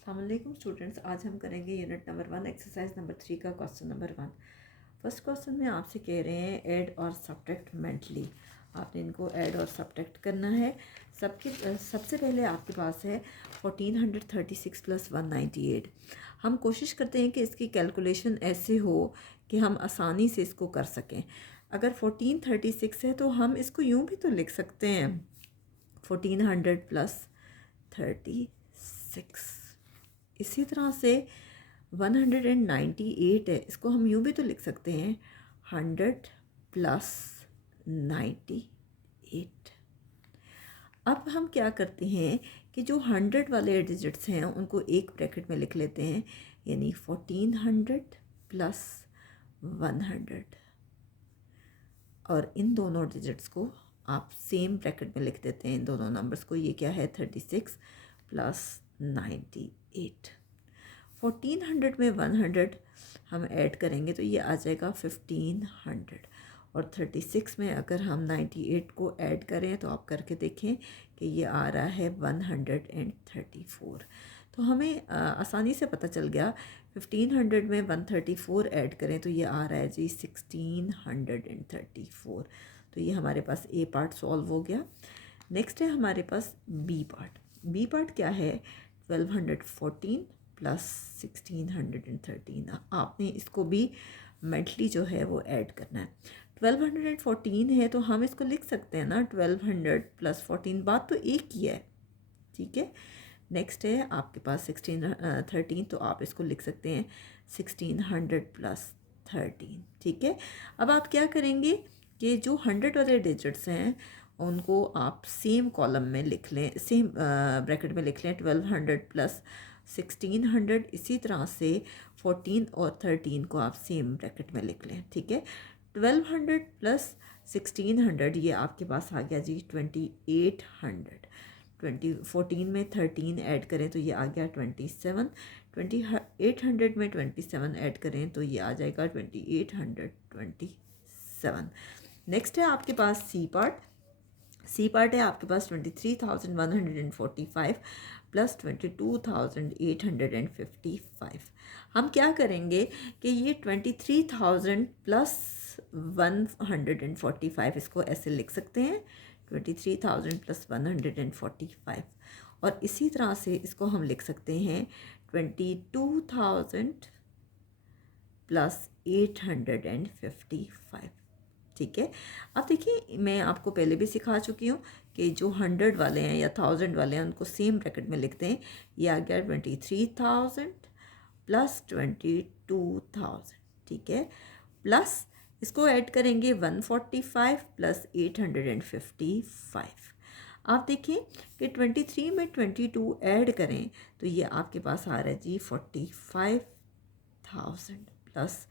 अस्सलाम वालेकुम स्टूडेंट्स। आज हम करेंगे यूनिट नंबर 1 एक्सरसाइज नंबर 3 का क्वेश्चन नंबर 1। फर्स्ट क्वेश्चन में आपसे कह रहे हैं ऐड और सब्ट्रैक्ट मेंटली। आपने इनको ऐड और सब्ट्रैक्ट करना है। सबसे पहले आपके पास है 1436 + 198। हम कोशिश करते हैं कि इसकी कैलकुलेशन ऐसे हो कि हम आसानी से इसको कर सकें। अगर 1436 है तो हम इसको यूँ भी तो लिख सकते हैं 1400 + 36। इसी तरह से 198 है, इसको हम यूँ भी तो लिख सकते हैं 100 + 98। अब हम क्या करते हैं कि जो 100 वाले डिजिट्स हैं उनको एक ब्रैकेट में लिख लेते हैं, यानी 1400 + 100, और इन दोनों डिजिट्स को आप सेम ब्रैकेट में लिख देते हैं, इन दोनों नंबर्स को। ये क्या है 36 + 98। 1400 में 100 हम ऐड करेंगे तो ये आ जाएगा 1500, और 36 में अगर हम 98 को ऐड करें तो आप करके देखें कि ये आ रहा है 134। तो हमें आसानी से पता चल गया 1500 में 134 ऐड करें तो ये आ रहा है जी 1634। तो ये हमारे पास ए पार्ट सॉल्व हो गया। नेक्स्ट है हमारे पास बी पार्ट। बी पार्ट क्या है 1214 + 1613। आपने इसको भी मेंटली जो है वो ऐड करना है। 1214 है तो हम इसको लिख सकते हैं ना 1200 + 14, बात तो एक ही है, ठीक है। नेक्स्ट है आपके पास 1613, तो आप इसको लिख सकते हैं 1600 + 13, ठीक है। अब आप क्या करेंगे कि जो 100 वाले डिजिट्स हैं उनको आप सेम कॉलम में लिख लें, सेम ब्रैकेट में लिख लें 1200 + 1600। इसी तरह से 14 और 13 को आप सेम ब्रैकेट में लिख लें, ठीक है। 1200 + 1600 ये आपके पास आ गया जी 2800। 14 में 13 ऐड करें तो ये आ गया 27। 2800 में 27 ऐड करें तो ये आ जाएगा 2827। नेक्स्ट है आपके पास सी पार्ट। सी पार्ट है आपके पास 23,145 + 22,855। हम क्या करेंगे कि ये 23,000 + 145 इसको ऐसे लिख सकते हैं 23,000 + 145, और इसी तरह से इसको हम लिख सकते हैं 22,000 + 855, ठीक है। अब देखिए मैं आपको पहले भी सिखा चुकी हूँ कि जो 100 वाले हैं या 1000 वाले हैं उनको सेम ब्रैकेट में लिखते हैं। ये आ गया 23,000 + 22,000, ठीक है, प्लस इसको ऐड करेंगे 145 + 855। आप देखें कि 23 में 22 ऐड करें तो ये आपके पास आ रहा है जी 45,000, प्लस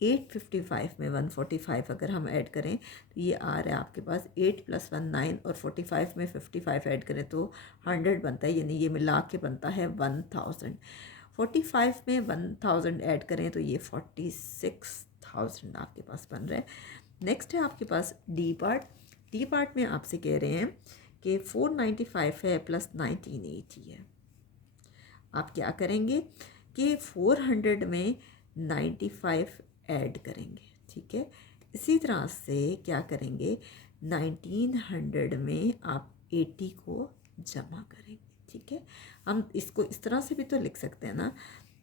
855 में 145 अगर हम ऐड करें तो ये आ रहा है आपके पास 8 + 1 9, और 45 में 55 ऐड करें तो 100 बनता है, यानी ये मिला के बनता है 1000। 45 में 1000 ऐड करें तो ये 46,000 आपके पास बन रहा है। नेक्स्ट है आपके पास डी पार्ट। डी पार्ट में आपसे कह रहे हैं कि 495 है + 1980 है। आप क्या करेंगे कि 400 में 95 ऐड करेंगे, ठीक है। इसी तरह से क्या करेंगे 1900 में आप 80 को जमा करेंगे, ठीक है। हम इसको इस तरह से भी तो लिख सकते हैं ना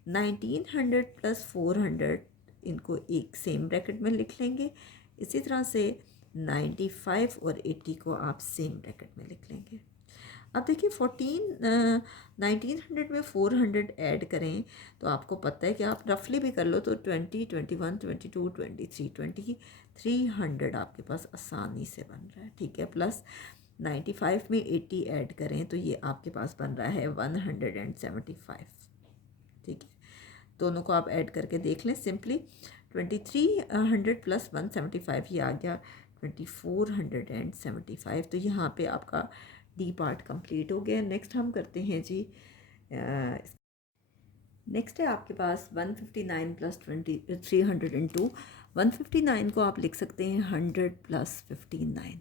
1900 + 400, इनको एक सेम ब्रैकेट में लिख लेंगे। इसी तरह से 95 और 80 को आप सेम ब्रैकेट में लिख लेंगे। अब देखिए 1900 में 400 ऐड करें तो आपको पता है कि आप रफली भी कर लो तो 20 21 22 23 2300 आपके पास आसानी से बन रहा है, ठीक है। प्लस 95 में 80 ऐड करें तो ये आपके पास बन रहा है 175, ठीक है। दोनों को आप ऐड करके देख लें सिंपली। 2300 + 175 ये आ गया 2475। तो यहाँ पे आपका डी पार्ट कंप्लीट हो गया। नेक्स्ट हम करते हैं जी, नेक्स्ट है आपके पास 159 + 302। 159 को आप लिख सकते हैं 100 + 59।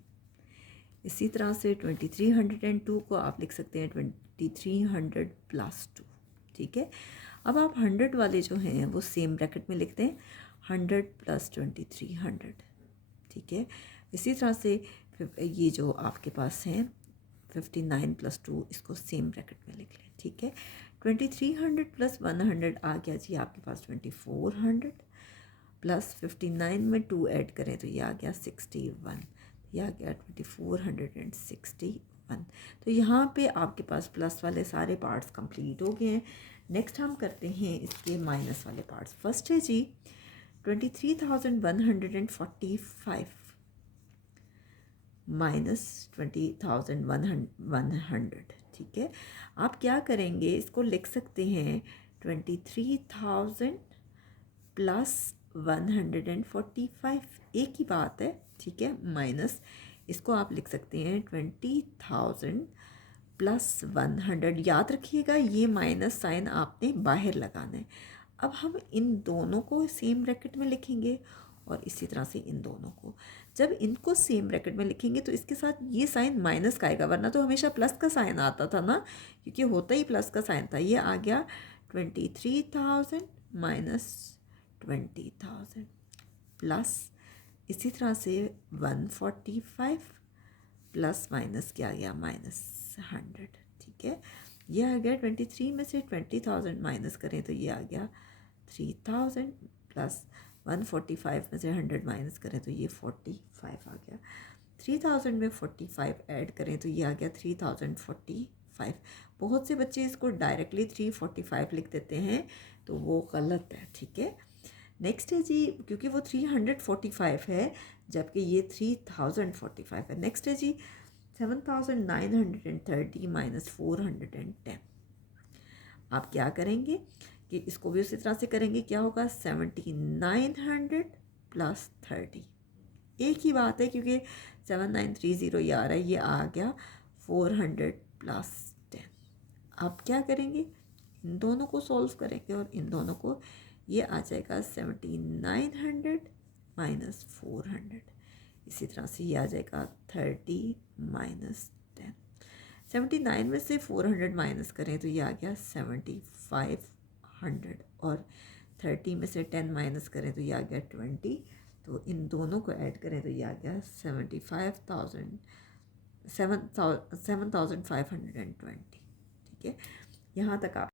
इसी तरह से 2302 को आप लिख सकते हैं 2300 + 2। ठीक है। अब आप 100 वाले जो हैं वो सेम ब्रैकेट में लिखते हैं, 100 + 2300, ठीक है। इसी तरह से ये जो आपके पास हैं 59 + 2, इसको सेम ब्रैकेट में लिख लें, ठीक है। 2300 + 100 आ गया जी आपके पास 2400, प्लस 59 में 2 ऐड करें तो ये आ गया 61, ये आ गया 2461। तो यहाँ पे आपके पास प्लस वाले सारे पार्ट्स कंप्लीट हो गए हैं। नेक्स्ट हम करते हैं इसके माइनस वाले पार्ट्स। फर्स्ट है जी 23,145 माइनस 20,100, ठीक है। आप क्या करेंगे, इसको लिख सकते हैं 23,000 + 145, एक ही बात है, ठीक है। माइनस इसको आप लिख सकते हैं 20,000 + 100। याद रखिएगा ये माइनस साइन आपने बाहर लगाना है। अब हम इन दोनों को सेम ब्रैकेट में लिखेंगे और इसी तरह से इन दोनों को। जब इनको सेम ब्रैकेट में लिखेंगे तो इसके साथ ये साइन माइनस का आएगा, वरना तो हमेशा प्लस का साइन आता था ना, क्योंकि होता ही प्लस का साइन था। ये आ गया 23,000 - 20,000 प्लस इसी तरह से 145 प्लस माइनस क्या आ गया -100, ठीक है। ये आ गया 23 में से 20,000 माइनस करें तो ये आ गया 3,000 प्लस 145 में से 100 माइनस करें तो ये 45 आ गया। 3000 में 45 ऐड करें तो ये आ गया 3045। बहुत से बच्चे इसको डायरेक्टली 345 लिख देते हैं, तो वो गलत है, ठीक है। नेक्स्ट है जी, क्योंकि वो 345 है जबकि ये 3045 है। नेक्स्ट है जी 7,930 - 410। आप क्या करेंगे कि इसको भी उसी तरह से करेंगे, क्या होगा 7,900 + 30, एक ही बात है क्योंकि 7930 ये आ रहा है, ये आ गया 400 + 10। आप क्या करेंगे, इन दोनों को सॉल्व करेंगे और इन दोनों को, ये आ जाएगा 7,900 - 400। इसी तरह से ये आ जाएगा 30 - 10। 79 में से 400 माइनस करें तो ये आ गया 7,500 और 30 में से 10 माइनस करें तो ये आ गया 20। तो इन दोनों को ऐड करें तो ये आ गया 7,520, ठीक है। यहाँ तक आप।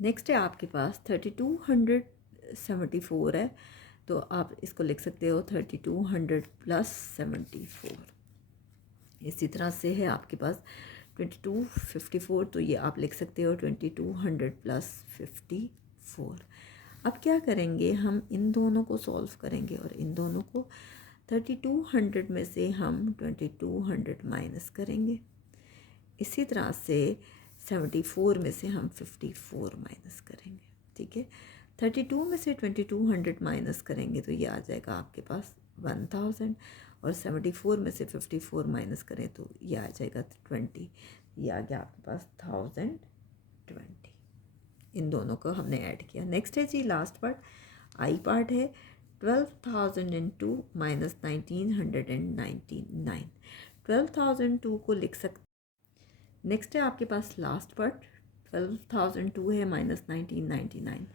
नेक्स्ट है आपके पास 3,274 है, तो आप इसको लिख सकते हो 3,200 + 74। इसी तरह से है आपके पास 2254, तो ये आप लिख सकते हो 2200 + 54। अब क्या करेंगे, हम इन दोनों को सॉल्व करेंगे और इन दोनों को 3200 में से हम 2200 माइनस करेंगे। इसी तरह से 74 में से हम 54 माइनस करेंगे, ठीक है। 32 में से 2200 माइनस करेंगे तो ये आ जाएगा आपके पास 1000 और 74 में से 54 माइनस करें तो ये आ जाएगा 20, ये आ गया आपके पास 1020। इन दोनों को हमने ऐड किया। नेक्स्ट है जी लास्ट पार्ट, आई पार्ट है 12,002 - 1999। 12,002 को लिख सकते। नेक्स्ट है आपके पास लास्ट पार्ट 12,002 है -1999।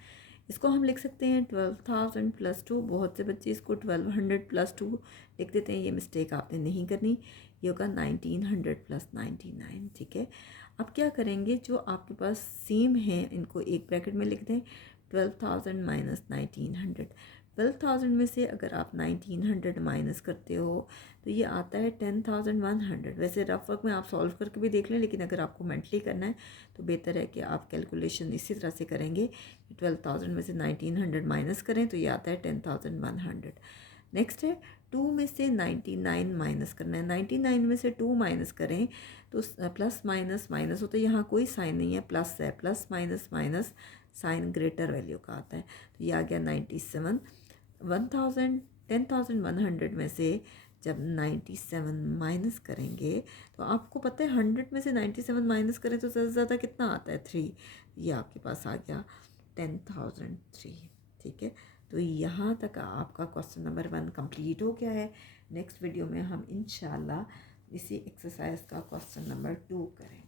इसको हम लिख सकते हैं 12,000 + 2। बहुत से बच्चे इसको 1200 + 2 लिख देते हैं, ये मिस्टेक आपने नहीं करनी। ये होगा 1900 + 99, ठीक है। अब क्या करेंगे, जो आपके पास सेम है इनको एक ब्रैकेट में लिख दें, 12,000 - 1900। 12,000 में से अगर आप 1900 माइनस करते हो तो ये आता है 10,100। वैसे रफ वर्क में आप सॉल्व करके भी देख लें, लेकिन अगर आपको मेंटली करना है तो बेहतर है कि आप कैलकुलेशन इसी तरह से करेंगे। 12,000 में से 1900 माइनस करें तो ये आता है 10,100। नेक्स्ट है 2 में से 99 माइनस करना है। 99 में से 2 माइनस करें तो प्लस माइनस माइनस होता है, यहाँ कोई साइन नहीं है, प्लस है। Plus minus minus sign greater value का आता है, तो ये आ गया 97। 10,100 में से जब 97 माइनस करेंगे तो आपको पता है 100 में से 97 माइनस करें तो ज़्यादा से ज़्यादा कितना आता है 3, ये आपके पास आ गया 10,003, ठीक है। तो यहाँ तक आपका क्वेश्चन नंबर 1 कंप्लीट हो गया है। नेक्स्ट वीडियो में हम इंशाल्लाह इसी एक्सरसाइज का क्वेश्चन नंबर 2 करेंगे।